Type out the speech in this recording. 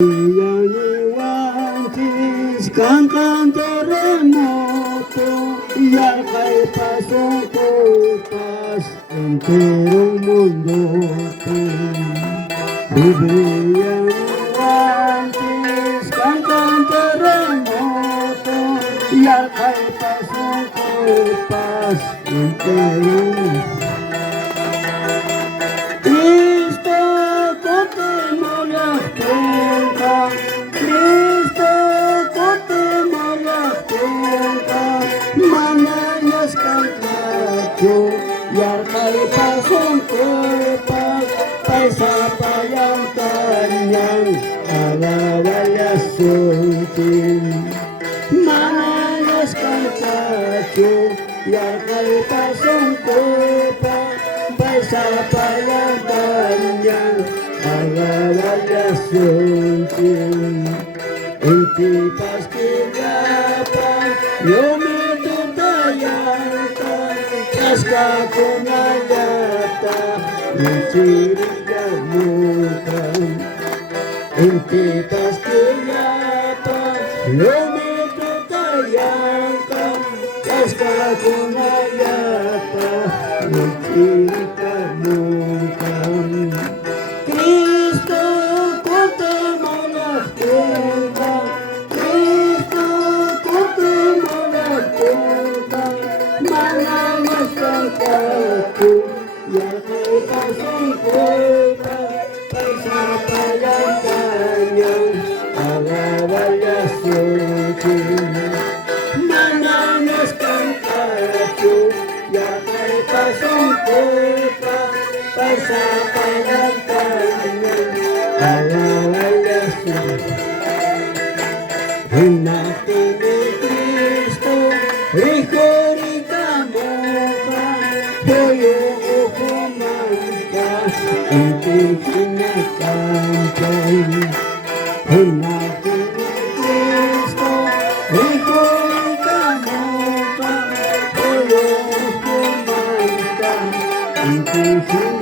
Yaniwantis cantan terremoto y al caer paso copas entero mundo Yaniwantis cantan terremoto y al caer paso copas entero mundo Yarkay pasong kopak Paisa payang tanyang Alawaya suntin Manayas kantacho Yarkay pasong kopak Paisa payang tanyang Alawaya suntin Inti paskigapa Yomi tutayanta Aska kunayata Menciriga mukan Inti paskigapa Yomi tutayanta Aska kunayata Menciriga mukan Cristo kote malakita Cristo kote malakita Manayas kantaku Yarkay pasong kopak Paisa payang tanyang Alawaya suntin Manayas kantaku Yarkay pasong kopak Paisa payang tanyang Alawaya suntin Hinati ni Cristo Rika Poyo ukumangka Inti kinakantay Hinati ni Cristo Rico ikamuka Poyo ukumangka Inti kinakantay